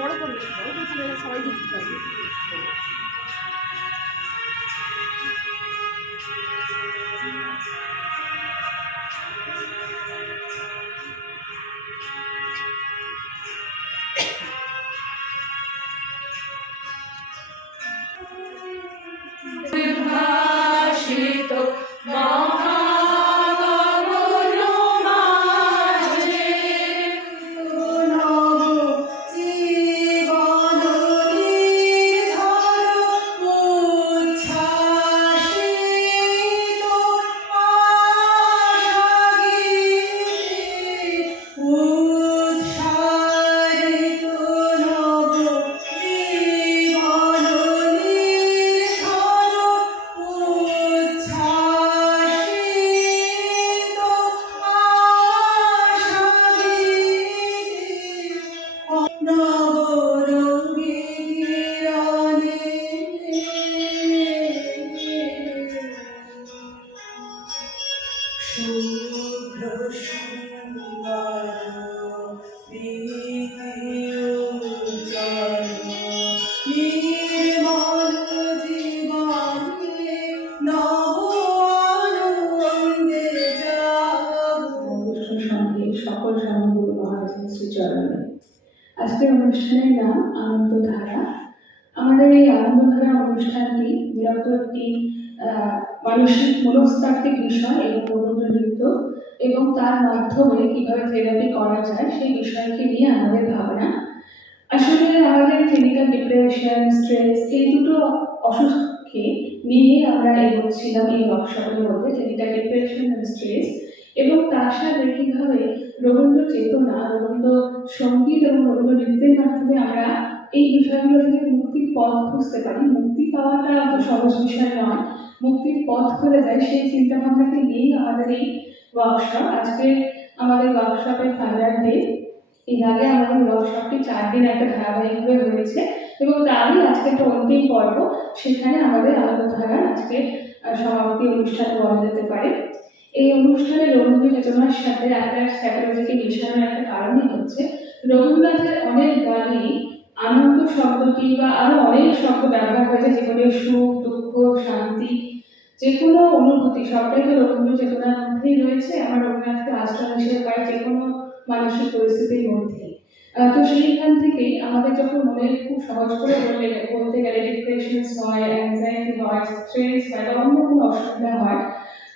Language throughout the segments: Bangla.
বড় করে সবাই যুক্ত থাকবে। সকল স্বামীগুরু মহারাজের শ্রীচরণে। আজকের অনুষ্ঠানের নাম আনন্দধারা। আমাদের এই আনন্দধারা অনুষ্ঠানটি মূলত একটি মানসিক মনস্তাত্ত্বিক বিষয় এবং রবীন্দ্র নৃত্য এবং তার মাধ্যমে কিভাবে থেরাপি করা যায় সেই বিষয়কে নিয়ে আমাদের ভাবনা। আসলে আমাদের ক্লিনিক্যাল ডিপ্রেশন, স্ট্রেস এই দুটো অসুখকে নিয়ে আমরা এগোচ্ছিলাম এই ওয়ার্কশপের মধ্যে, ক্লিনিক্যাল ডিপ্রেশন এবং স্ট্রেস, এবং তার সাথে কীভাবে রবীন্দ্র চেতনা, রবীন্দ্র সঙ্গীত এবং রবীন্দ্র নৃত্যের মাধ্যমে আমরা এই বিষয়গুলো থেকে মুক্তির পথ খুঁজতে পারি। মুক্তি পাওয়াটা অত সহজ বিষয় নয়, মুক্তির পথ খুলে যায় সেই চিন্তাভাবনাকে নিয়েই আমাদের এই ওয়ার্কশপ। আজকে আমাদের ওয়ার্কশপের ফাইনাল ডে। এর আগে আমাদের ওয়ার্কশপটি 4 দিন একটা ধারাবাহিকভাবে হয়েছে এবং তারই আজকে একটা অন্তিম পর্ব, সেখানে আমাদের আনন্দধারা আজকে সমাপ্তি অনুষ্ঠান বলা যেতে পারে। এই অনুষ্ঠানে রবীন্দ্র চেতনার সাথে একটা সাইকোলজিকে মেশানোর একটা কারণই হচ্ছে রবীন্দ্রনাথের অনেক গানে আনন্দ শব্দটি বা আরো অনেক শব্দ ব্যবহার হয়েছে, জীবনে সুখ, দুঃখ, শান্তি, যে কোনো অনুভূতি সবটাই তো রবীন্দ্র চেতনার মধ্যেই রয়েছে। আমার রবীন্দ্রনাথকে আশ্রয় হিসেবে পাই যে কোনো মানসিক পরিস্থিতির মধ্যে। তো সেইখান থেকেই আমাদের যখন মনে খুব সহজ করে বলতে গেলে ডিপ্রেশন হয়, অ্যাংজাইটি হয়, স্ট্রেস হয় বা অন্য কোনো অসুবিধা হয়,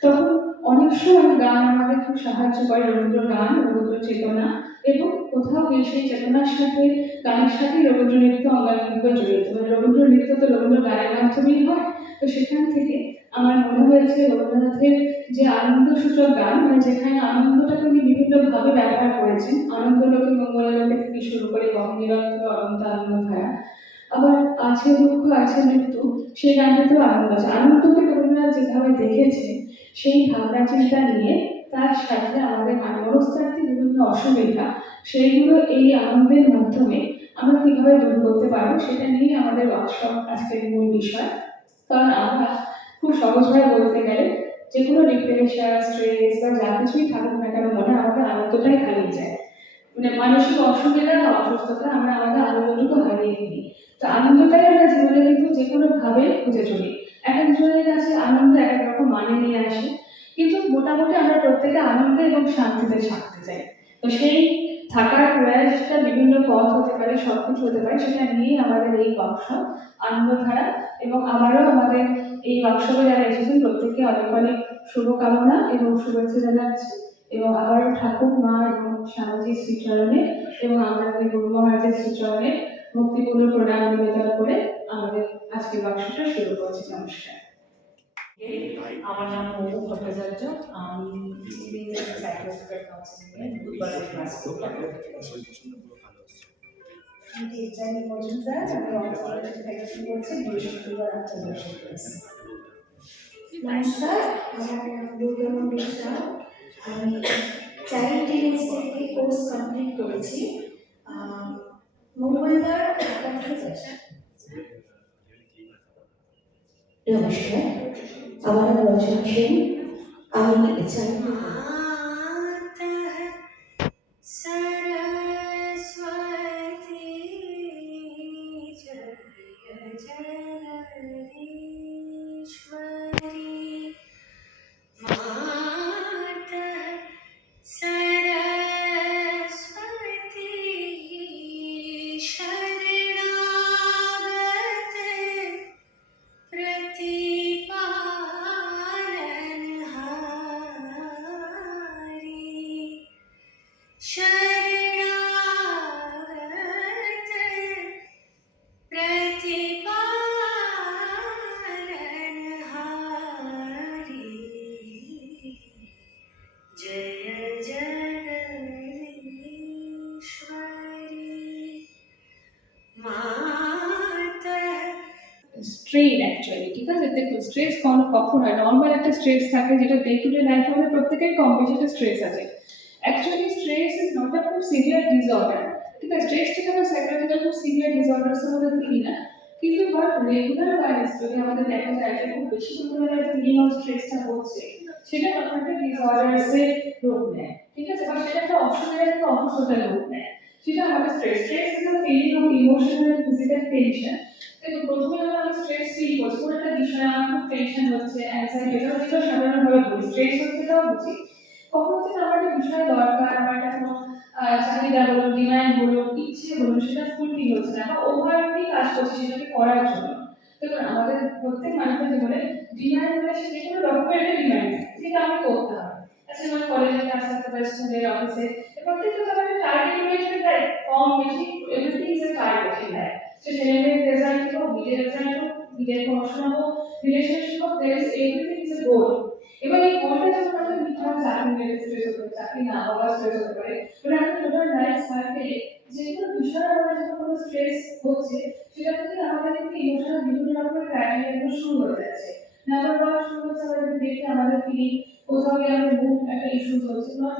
তখন অনেক সময় গান আমাদের খুব সাহায্য করে, রবীন্দ্র গান, রবীন্দ্র চেতনা, এবং কোথাও গিয়ে সেই চেতনার সাথে গানের সাথে রবীন্দ্র নৃত্য অঙ্গাঙ্গিভাবে জড়িত। মানে রবীন্দ্র নৃত্য তো রবীন্দ্র গানের মাধ্যমেই হয়। তো সেখান থেকে আমার মনে হয়েছে রবীন্দ্রনাথের যে আনন্দসূচক গান, মানে যেখানে আনন্দটাকে উনি বিভিন্নভাবে ব্যবহার করেছেন, আনন্দলোকে মঙ্গললোকে থেকে শুরু করে গহনিরন্ত্র অনন্ত আনন্দধারা, আবার আছে দুঃখ আছে মৃত্যু, সেই গানটাতেও আনন্দ আছে। আনন্দকে রবীন্দ্রনাথ যেভাবে দেখেছে সেই ভাবনা চিন্তা নিয়ে তার সাথে আমাদের মনস্তাত্ত্বিক বিভিন্ন অসুবিধা, সেইগুলো এই আনন্দের মাধ্যমে আমরা কিভাবে দূর করতে পারবো সেটা নিয়ে আমাদের ওয়ার্কশপ আজকের মূল বিষয়। কারণ আমরা খুব সহজভাবে বলতে গেলে যে কোনো ডিপ্রেশন, স্ট্রেস বা যা কিছুই থাকুক না কেন মনে আমাদের আনন্দটাই হারিয়ে যায়। মানে মানসিক অসুবিধা বা অসুস্থতা আমরা আমাদের আনন্দটুকু হারিয়ে ফেলি। তো আনন্দটাই আমরা জীবনে কিন্তু যে কোনো ভাবে খুঁজে চলি। এক একজনের কাছে আনন্দ এক এক রকম মানে নিয়ে আসে, কিন্তু মোটামুটি আমরা প্রত্যেকে আনন্দ এবং শান্তিতে থাকতে চাই। তো সেই থাকার প্রয়াসটা বিভিন্ন পথ হতে পারে, সবকিছু হতে পারে, সেটা নিয়েই আমাদের এই ওয়ার্কশপ আনন্দধারা। এবং আবারও আমাদের এই ওয়ার্কশপে যারা এসেছেন প্রত্যেককে অনেক অনেক শুভকামনা এবং শুভেচ্ছা জানাচ্ছি, এবং আবারও ঠাকুর মা এবং স্বামীজির শ্রীচরণে এবং আমাদের গুরু মহারাজের শ্রীচরণে ভক্তিপূর্ণ প্রণাম নিবেদন করে আমাদের আজকের ওয়ার্কশপটা শুরু করছি। নমস্কার। আমার নাম মৌ ভট্টাচার্য, আমি সাইকোলজিক্যাল কাউন্সিলিং ক্লাস জানি মজুমদার, আমি অর্থনৈতিক থেকে করছি বৃহস্পতিবার 8টা 10। নমস্কার, আমার নাম দুর্গা মন্দিরা, আমি চাইল্ড টিনেজ থেকে কোর্স কমপ্লিট করেছি মঙ্গলবার। নমস্কার, আমার নাম রচনা সেন, আমি চাইল্ড স্ট্রেন অ্যাকচুয়ালি, ঠিক আছে? দেখুন স্ট্রেস কখন হয়, নর্মাল একটা স্ট্রেস থাকে যেটা ডে টু ডে লাইফে আমাদের প্রত্যেকের কম বেশি একটা স্ট্রেস আছে। Actually stress is not a খুব সিভিয়ার ডিসঅর্ডার, ঠিক আছে? স্ট্রেসটাকে আমরা সাইকোলজিক্যাল খুব সিভিয়ার ডিসঅর্ডার্স এর মধ্যে দিই না, কিন্তু বাট রেগুলার ওয়াইজ যদি আমাদের দেখা যায় যে খুব বেশি পরিমাণে ফিলিং অফ স্ট্রেসটা হচ্ছে, সেটা তখন একটা ডিসঅর্ডার্স এর রূপ নেয়, ঠিক আছে? বা সেটা একটা অসুবিধা থেকে অসুস্থতার রূপ নেয়। সেটা আমাদের stress is a feeling of emotional and physical tension. দেখুন প্রথমে যখন আমরা স্ট্রেস ফিল করছি, কোনো একটা বিষয়ে আমার খুব টেনশন হচ্ছে, অ্যাংজাইটি, এটা হচ্ছে সাধারণভাবে বলি স্ট্রেস হচ্ছে, এটাও বুঝি। কখন হচ্ছে আমার একটা বিষয় দরকার, আমার একটা কোনো চাহিদা বলুন, ডিমান্ড বলুন, ইচ্ছে বলুন, সেটা ফুলফিল হচ্ছে না, বা ওভারলি কাজ করছে সেটাকে করার জন্য। দেখুন আমাদের প্রত্যেক মানুষের জীবনে ডিমান্ড মানে সে যে কোনো রকমের একটা ডিমান্ড, যেটা আমাকে করতে হবে। আচ্ছা যেমন কলেজে কাজ থাকতে পারে, স্কুলের অফিসে, প্রত্যেকটা তাদের একটা টার্গেট রয়েছে, তাই কম বেশি everything is a target in life. সে ছেলেমেয়ের রেজাল্ট হোক, নিজের রেজাল্ট হোক, নিজের পড়াশোনা হোক, রিলেশনশিপ হোক, there is everything is a goal. এবার এই গোলটা যখন আমাদের নিতে হয়, চাকরি রিলেটেড স্ট্রেস হতে পারে, চাকরি না হওয়ার স্ট্রেস হতে পারে, মানে আমাদের টোটাল লাইফ সার্কেলে যে কোনো বিষয়ে আমাদের যখন কোনো স্ট্রেস হচ্ছে, সেটা থেকে আমাদের কিন্তু ইমোশনাল বিভিন্ন রকমের ক্রাইটেরিয়া শুরু হয়ে যাচ্ছে। নাম্বার ওয়ান শুরু হচ্ছে আমাদের দেখে আমাদের ফিলিং, কোথাও গিয়ে আমাদের মুড একটা ইস্যু হচ্ছে, নট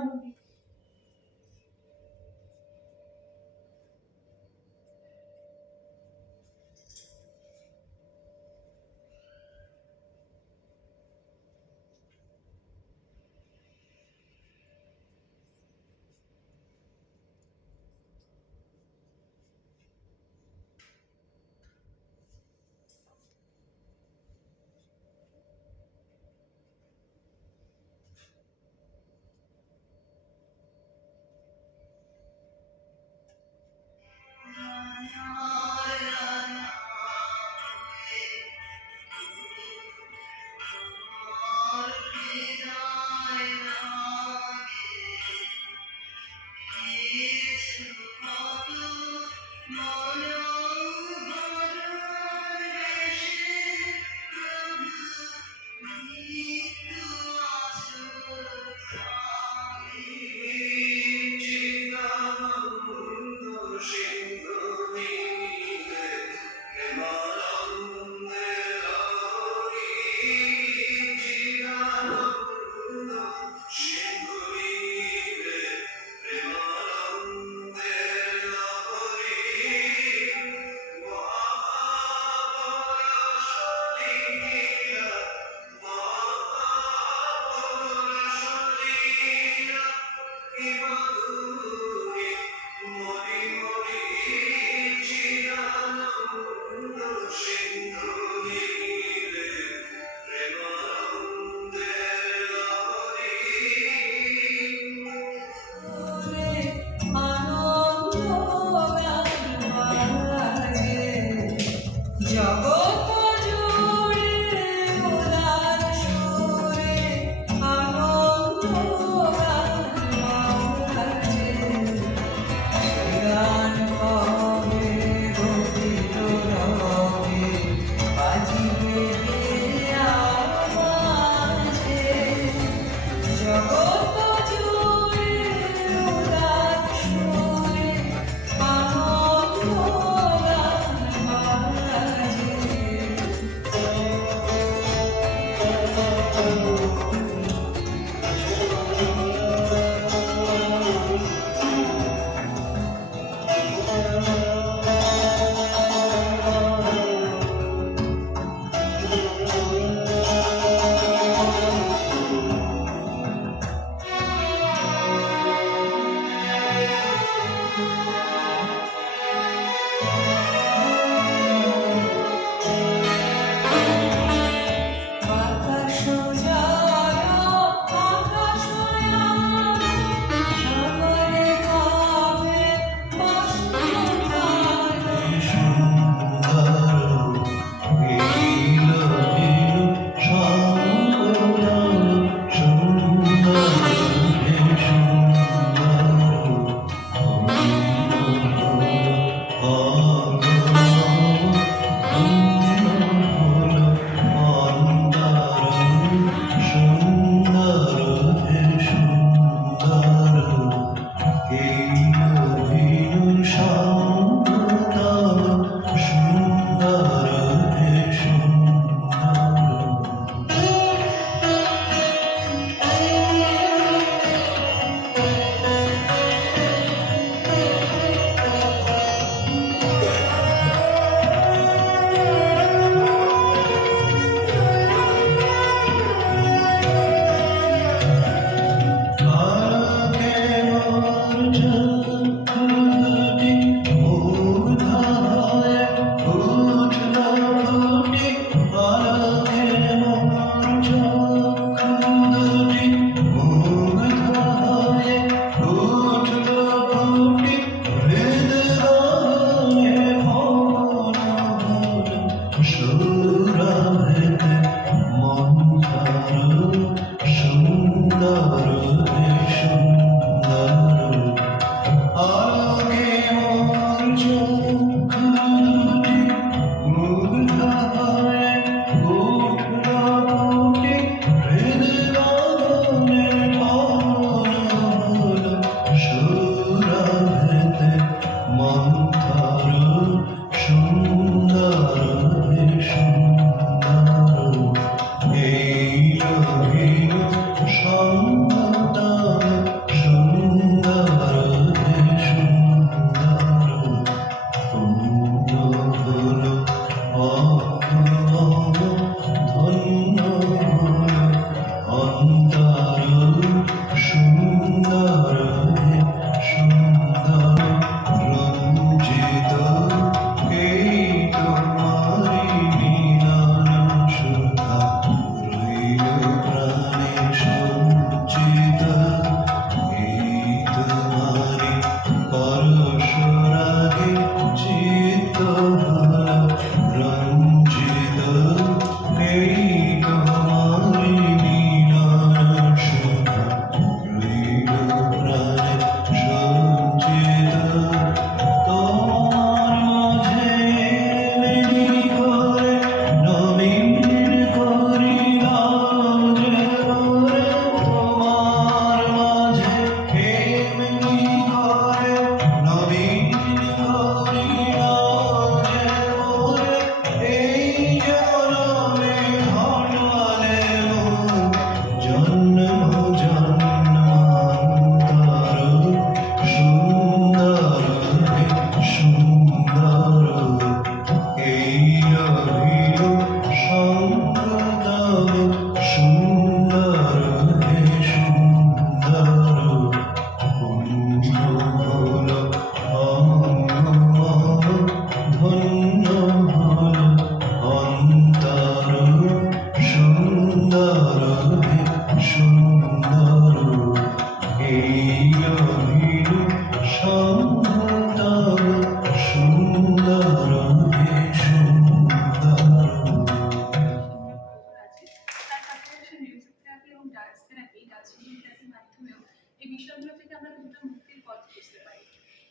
তার পাশাপাশি মিউজিক থেরাপি এবং ডান্স থেরাপি, ডান্স থেরাপির মাধ্যমেও এই বিষয়গুলো থেকে আমরা কিছুটা মুক্তির পথ বুঝতে পারি।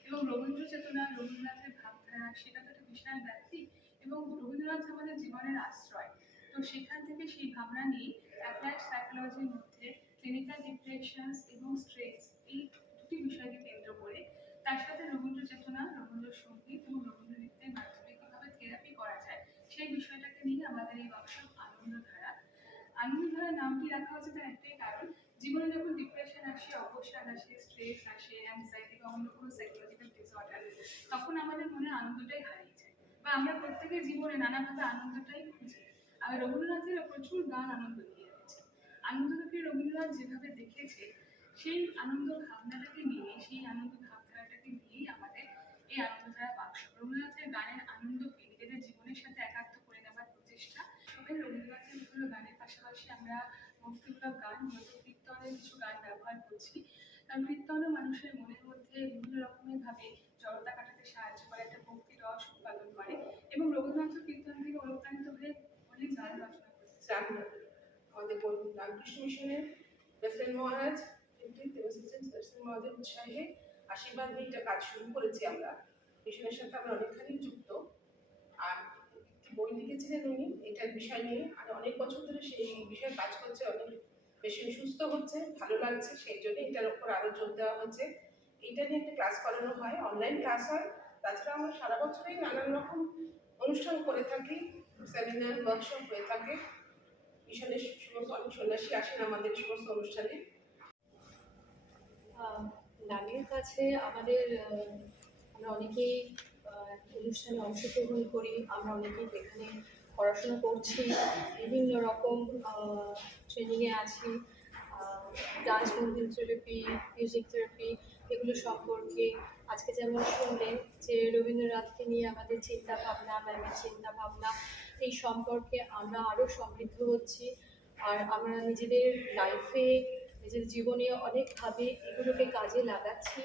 এবং রবীন্দ্র চেতনা, রবীন্দ্রনাথের ভাবধারা, সেটা তো একটা বিশাল ব্যাপ্তি এবং রবীন্দ্রনাথ আমাদের জীবনের আশ্রয়। তো সেখান থেকে সেই ভাবনা নিয়ে অ্যাপ্লাইড সাইকোলজির মধ্যে ক্লিনিক্যাল ডিপ্রেশনস এবং স্ট্রেস, এই দুটি বিষয়কে কেন্দ্র করে তার সাথে রবীন্দ্র চেতনা, রবীন্দ্রসঙ্গীত এবং রবীন্দ্র নৃত্যের মাধ্যমে কিভাবে থেরাপি করা যায় সেই বিষয়টাকে নিয়ে আমাদের এই ওয়ার্কশপ আনন্দধারা। আনন্দধারা নামটি রাখা হচ্ছে তার একটাই কারণ, জীবনে যখন ডিপ্রেশন আসে, অবসাদ আসে, স্ট্রেস আসে, অ্যাংজাইটি বা অন্য কোনো সাইকোলজিক্যাল ডিসঅর্ডার, তখন আমাদের মনে আনন্দটাই হারিয়ে যায় বা আমরা প্রত্যেকের জীবনে নানাভাবে আনন্দটাই খুঁজি। আর রবীন্দ্রনাথের প্রচুর গান আনন্দ দিয়ে গেছে। আনন্দটাকে রবীন্দ্রনাথ যেভাবে দেখেছে, সেই আনন্দ ভাবনাটাকে নিয়ে, সেই আনন্দ ভাবধারাটাকে নিয়েই আমাদের এই আনন্দধারা বাক্স। রবীন্দ্রনাথের গানের আনন্দকে নিজেদের জীবনের সাথে একাত্ম করে নেওয়ার প্রচেষ্টা। তবে রবীন্দ্রনাথের বিভিন্ন গানের পাশাপাশি আমরা ভক্তিমূলক গান, মূলত কীর্তনের কিছু গান ব্যবহার করছি। কারণ কীর্তনও মানুষের মনের মধ্যে বিভিন্ন রকমের ভাবে জড়তা কাটাতে সাহায্য করে, একটা ভক্তি রস উৎপাদন করে এবং রবীন্দ্রনাথ কীর্তন থেকে অনুপ্রাণিত হয়ে অনেক গান রচনা করেছে। আমাদের রামকৃষ্ণ মিশনের প্রেসিডেন্ট মহারাজ প্রেসিডেন্ট মহারাজের উৎসাহে আশীর্বাদ নিয়ে এটা কাজ শুরু করেছি আমরা। মিশনের সাথে আমরা অনেকখানি যুক্ত। আর বই লিখেছিলেন উনি এটার বিষয় নিয়ে, আর অনেক বছর ধরে সেই বিষয়ে কাজ করছে, অনেক বেশি সুস্থ হচ্ছে, ভালো লাগছে, সেই জন্য এটার উপর আরো জোর দেওয়া হচ্ছে। এইটা নিয়ে একটা ক্লাস করানো হয়, অনলাইন ক্লাস হয়। তাছাড়া আমরা সারা বছরই নানান রকম অনুষ্ঠান করে থাকি, সেমিনার, ওয়ার্কশপ হয়ে থাকে। মিশনের সমস্ত অনেক সন্ন্যাসী আসেন আমাদের সমস্ত অনুষ্ঠানে। গানের কাছে আমাদের আমরা অনেকেই অনুষ্ঠানে অংশগ্রহণ করি, আমরা অনেকেই এখানে পড়াশোনা করছি, বিভিন্ন রকম ট্রেনিংয়ে আছি। Dance movement therapy, music therapy, এগুলো সম্পর্কে আজকে যেমন শুনলেন যে রবীন্দ্রনাথকে নিয়ে আমাদের চিন্তা ভাবনা, ম্যামের চিন্তা ভাবনা, এই সম্পর্কে আমরা আরও সমৃদ্ধ হচ্ছি। আর আমরা নিজেদের লাইফে, নিজের জীবনে অনেকভাবে এগুলোকে কাজে লাগাচ্ছি।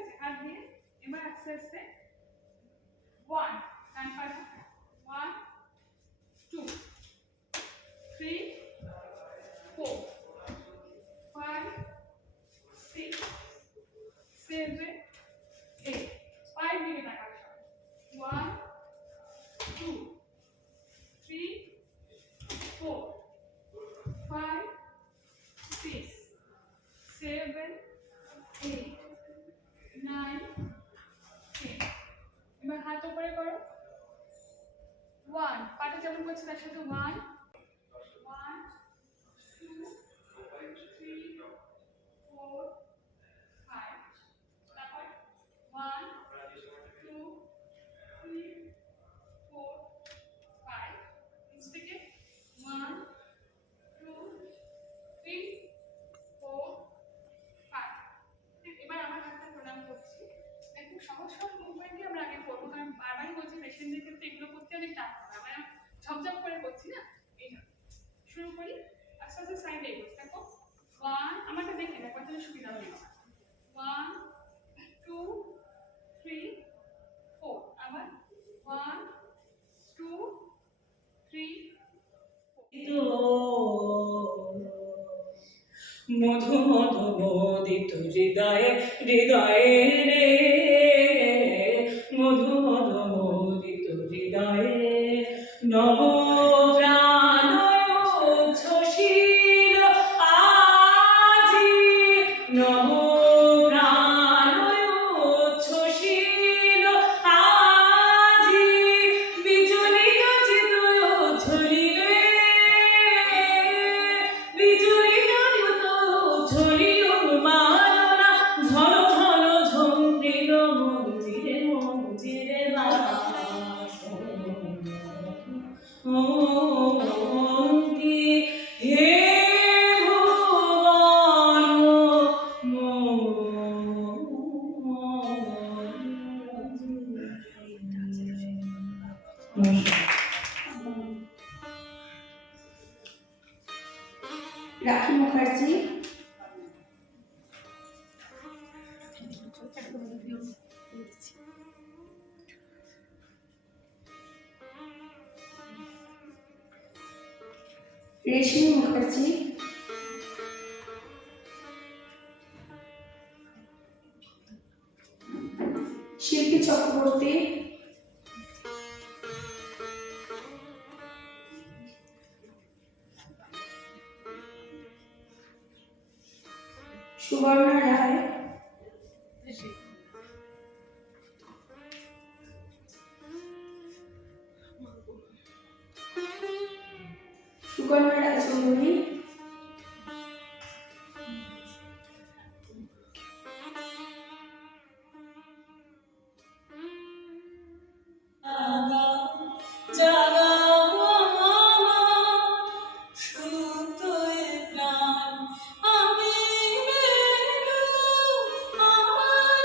আছে? হাত দিয়ে এবার আস্তে আস্তে 1 ডান পাশে 1 2 3 4 5 6 7 8 5 দিকে তাকাও 1 2 3 4 5 6 7 8 9 10 এবার হাত উপরে করো 1 পাটা যেমন করছে তার সাথে 1 1 2 3 4 5 তারপর 1 2 3 4 5 নিচ থেকে 1 2 3 4 5 এবার আমার হাতটা প্রণাম করছি একটু সহজ সহজ মুভমেন্টই আমরা আগে করবো কারণ বারবারই বলছি পেশেন্টদের ক্ষেত্রে এগুলো করতে অনেক টাফ হয় আমরা ঝপঝপ করে করছি না এই জন্য শুরু করি আস্তে আস্তে সাইডে এগোচ্ছি দেখো 1 আমারটা দেখে দেখো তাহলে সুবিধা হবে 1 2 3 4 আবার 1 2 3 মধু মধু মোদিত হৃদয়ে হৃদয়ে রে মধু মধু মোদিত হৃদয়ে নব প্রাণ উচ্ছ্বসিল আজি নব প্রাণ উচ্ছ্বসিল আজি বিচলিত চিত ঝলিলে বিচলিত চিত ঝলিল মাননা ঝল ঝল ঝঙ্কৃল মঞ্জিরে মঞ্জিরে অঙ্কি হে ভুবন রাখি মুখার্জি রেশমি মুখার্জি শিল্পী চক্রবর্তী সুবর্ণা রায় সুকন্যা রায়চৌধুরী আমার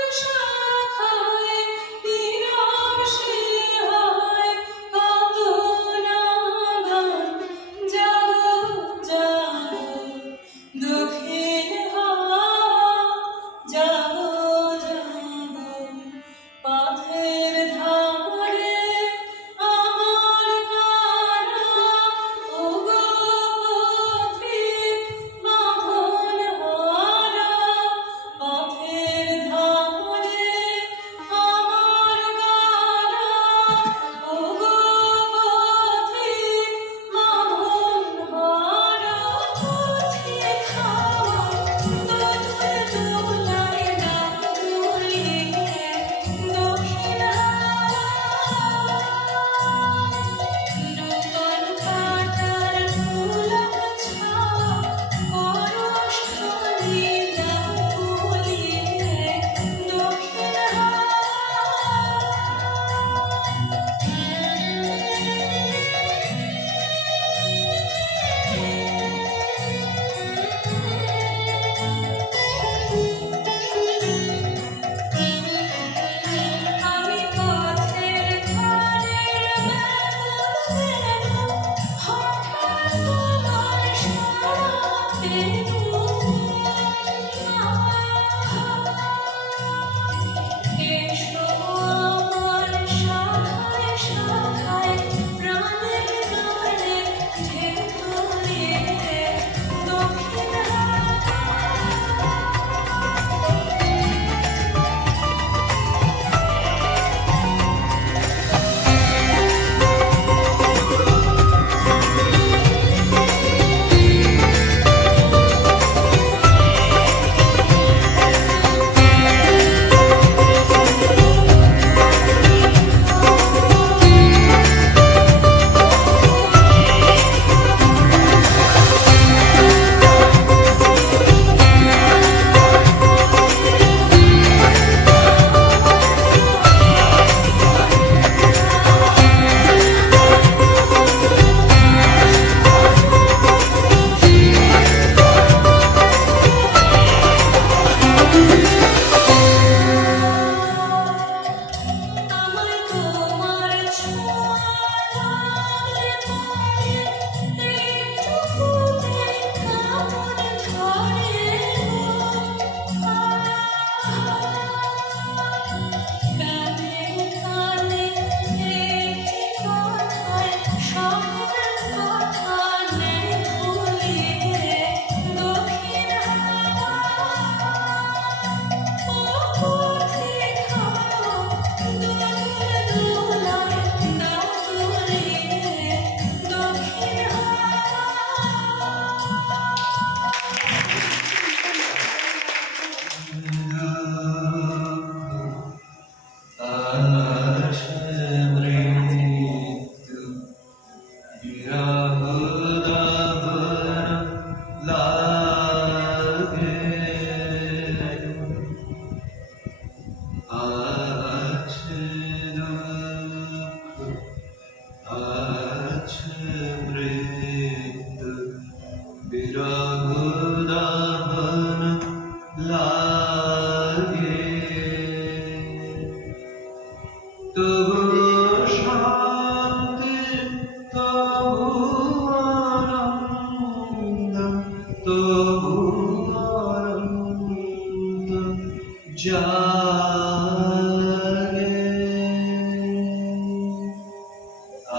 জাগে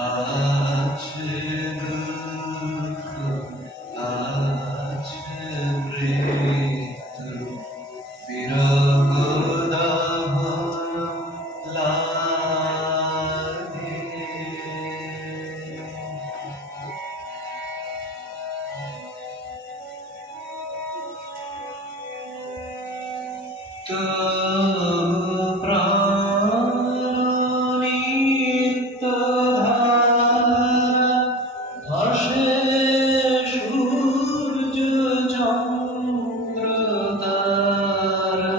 আছে দুঃখ আছে মৃত্যু বিরহ দাহন লাগে প্রাণিত ধারা ভাসে সূর্য চন্দ্র তারা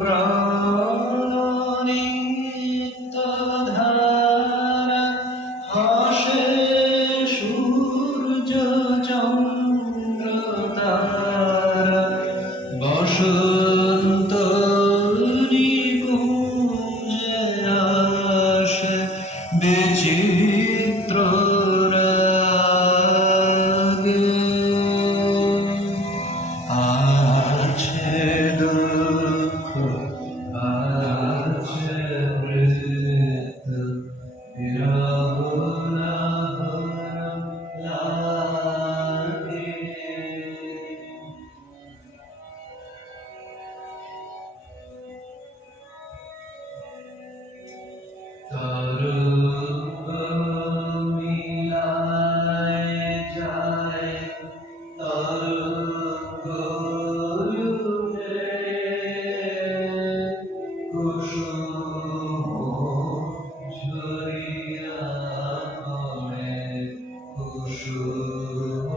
প্রাণিত ধারা ভাসে সূর্য চন্দ্র তারা বসন্ত নিকুঞ্জে আসে বিচিত্র রাগে আছে দুঃখ আছে মৃত্যু বিরহ লাগে তরঙ্গ মিলায় যায় তরঙ্গ উঠে কুসুম ঝরিয়া পড়ে কুসুম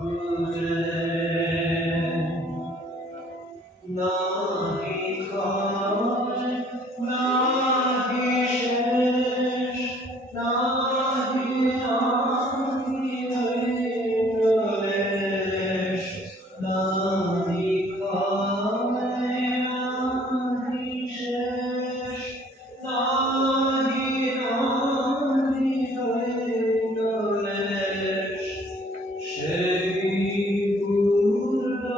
বুঝে নাহি ক্ষয় নাহি শেষ নাহি আদি লেশ নাহি ক্ষয় নাহি শেষ নাহি আদি লেশ সেই পূর্ণতায়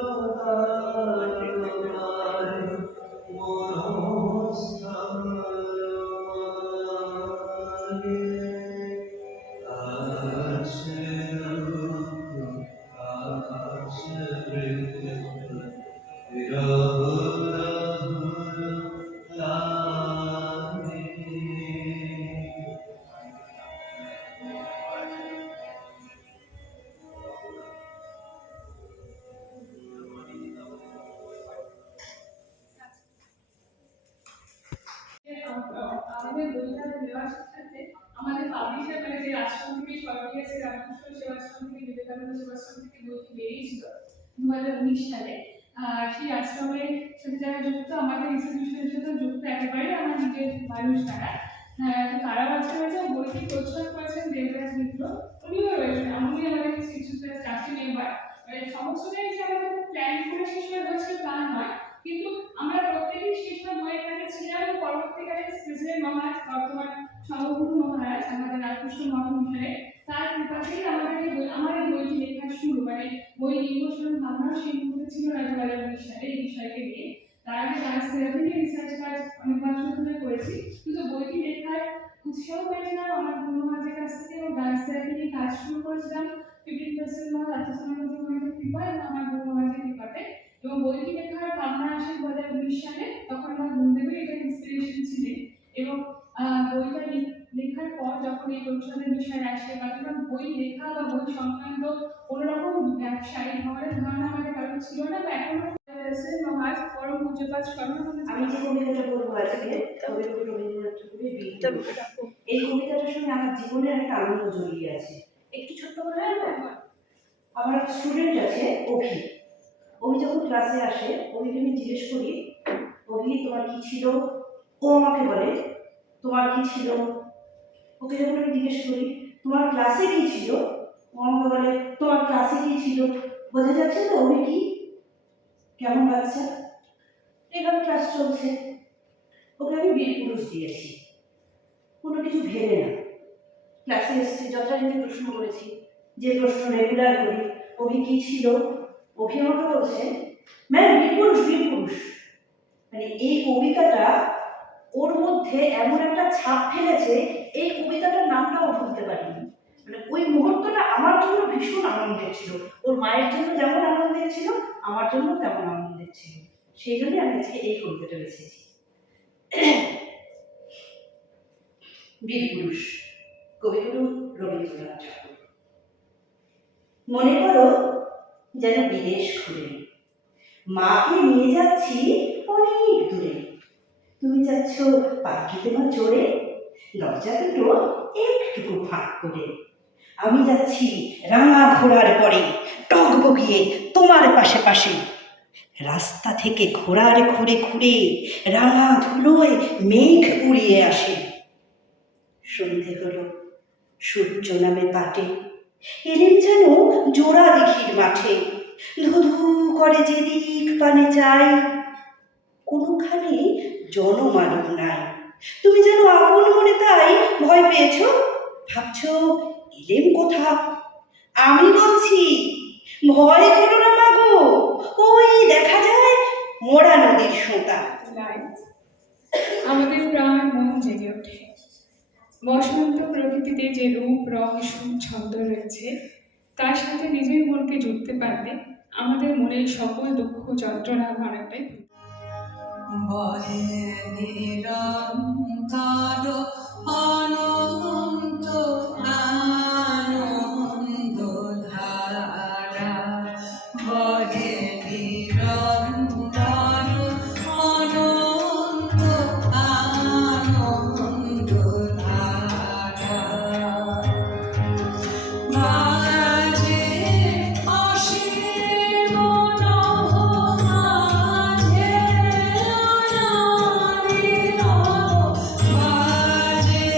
মনস্থান আছে দুঃখ আছে মৃত্যু বিরহ লাগে আমাদের বইটা দেওয়ার সাথে আমাদের পাবলিশার মানে যে আশ্রম থেকে সরকারি রামকৃষ্ণ সেবাশ্রম থেকে বিবেকানন্দ সেবাশ্রম থেকে বইটি বেরিয়েছিল 2019 সালে। সেই আশ্রমের সাথে যারা যুক্ত আমাদের ইনস্টিটিউশনের সাথে যুক্ত একেবারে আমার নিজের মানুষ তারা তো তারাও আজকে রয়েছে বইটি প্রচ্ছদ করেছেন দেবরাজ মিত্র, উনিও রয়েছেন। আমি আমাদের ইনস্টিটিউশনের চাকরি মেম্বার, সমস্তটাই যে আমাদের প্ল্যান করে শেষ হয়ে হচ্ছে তা নয়, কিন্তু আমরা প্রত্যেকেই সেই সময় বইয়ের কাছে ছিলাম। পরবর্তীকালে প্রেসিডেন্ট মহারাজ বর্তমান সর্বগুরু মহারাজ আমাদের রামকৃষ্ণ মঠ মশাই তার কৃপাতেই আমার এই বইটি লেখার শুরু, মানে বই নির্বাচন ভাবনাও সেই মুহূর্তে ছিল না 2019 সালে এই বিষয়কে নিয়ে। তার আগে ডান্স থেরাপি নিয়ে রিসার্চ কাজ অনেক বছর ধরে করেছি, কিন্তু বইটি লেখার উৎসাহ পেয়েছিলাম আমার গুরু মহারাজের কাছ থেকে এবং ডান্স থেরাপি নিয়ে কাজ শুরু করেছিলাম 15% মহারাজ কৃপা এবং আমার গুরু মহারাজের কৃপাতে। এবং বইটি লেখার ভাবনা আসে 2019 সালে, তখন আমার গুরুদেবের এটা ইন্সপিরেশন ছিলেন। এবং বইটা লেখার পর যখন এই প্রচ্ছদের বিষয় আসে বা তখন বই লেখা বা বই সংক্রান্ত কোনোরকম ব্যবসায়ী হওয়ার ধারণা আমাদের কারণ ছিল না, বা এখনো মহারাজ পরম পূজ্যপাত স্বর্ণানন্দ। আমি যে কবিতাটা বলবো আজকে কবিগুরু রবীন্দ্রনাথ ঠাকুরের বীরভূম, এই কবিতাটার সঙ্গে আমার জীবনের একটা আনন্দ জড়িয়ে আছে। একটু ছোট্ট করে আমার স্টুডেন্ট আছে অভি। অভি যখন ক্লাসে আসে অভিকে আমি জিজ্ঞেস করি, অভি তোমার কি ছিল? ও আমাকে বলে তোমার কি ছিল? ওকে যখন আমি জিজ্ঞেস করি তোমার ক্লাসে কি ছিল, ও আমাকে বলে তোমার ক্লাসে কি ছিল। বোঝা যাচ্ছে তো অভি কি কেমন বাচ্চা। এভাবে ক্লাস চলছে, ওকে আমি বীর পুরুষ দিয়েছি, কোনো কিছু ভেবে না। ক্লাসে এসছে, যথারীতি প্রশ্ন করেছি, যে প্রশ্ন রেগুলার করি, অভি কি ছিল? অভি আমাকে বলছে ম্যাম বীরপুরুষ বীরপুরুষ, মানে এই কবিতাটা ওর মধ্যে এমন একটা ছাপ ফেলেছে, এই কবিতাটার নামটাও ভুলতে পারিনি। মানে ওই মুহূর্তটা আমার জন্য ভীষণ আনন্দের ছিল, ওর মায়ের জন্য যেমন আনন্দের ছিল আমার জন্য তেমন আনন্দের ছিল, সেই জন্যই আমি আজকে এই কবিতাটা বেছেছি। বীরপুরুষ, কবিগুরু রবীন্দ্রনাথ ঠাকুর। মনে করো যেন বিদেশ ঘুরে মাকে নিয়ে যাচ্ছি অনেক দূরে, তুমি যাচ্ছ পাখিতে বা চড়ে, দরজা দুটো একটুকু ফাঁক করে, আমি যাচ্ছি রাঙা ঘোড়ার পরে টগবগিয়ে তোমার পাশে পাশে, রাস্তা থেকে ঘোড়ার খুঁড়ে খুঁড়ে রাঙা ধুলোয় মেঘ উড়িয়ে আসে। সন্ধে হলো, সূর্য নামে পাটে, এলেন যেন জোড়া দিঘির মাঠে, ধু ধু করে যেদিক পানে চাই, কোনোখানে জনমানব নাই, তুমি যেন আপন মনে তাই ভয় পেয়েছ, ভাবছ এলেম কোথা, আমি বলছি ভয় করো না মাগো, ওই দেখা যায় মোড়া নদীর সোঁতা। লাইট আমাদের প্রাণ মন জেগে ওঠে। বসন্ত প্রকৃতিতে যে রূপ রং সুর ছন্দ রয়েছে, তার সাথে নিজের মনকে জুড়তে পারলে আমাদের মনের সকল দুঃখ যন্ত্রণা অনেকটাই বহে নিরন্তর অনন্ত আনন্দ ধারা, বহে নিরন্তর অনন্ত আনন্দ ধারা, বাজে অসীম নভোমাঝে অনাবিল, বাজে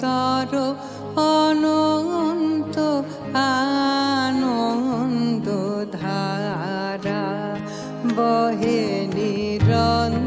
নিরন্তর অনন্ত আনন্দ ধারা বহে নিরন্তর